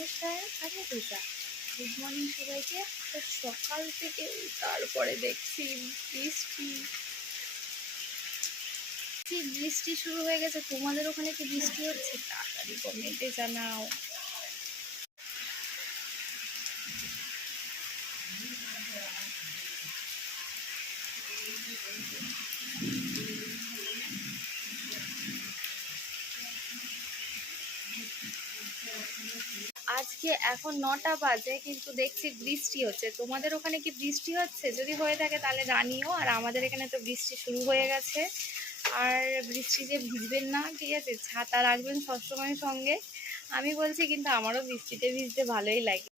নমস্কার, আমি পূজা। Good morning সবাইকে। তো সকাল থেকে তারপরে দেখছি বৃষ্টি কি বৃষ্টি শুরু হয়ে গেছে। তোমাদের ওখানে কি বৃষ্টি হচ্ছে? তাড়াতাড়ি কমেন্টে জানাও। আজকে এখন 9টা বাজে, কিন্তু দেখছি বৃষ্টি হচ্ছে। তোমাদের ওখানে কি বৃষ্টি হচ্ছে? যদি হয়ে থাকে তাহলে জানিও। আর আমাদের এখানে তো বৃষ্টি শুরু হয়ে গেছে। আর বৃষ্টিতে ভিজবেন না, ঠিক আছে? ছাতা রাখবেন সবসময় সঙ্গে। আমি বলছি, কিন্তু আমারও বৃষ্টিতে ভিজতে ভালোই লাগে।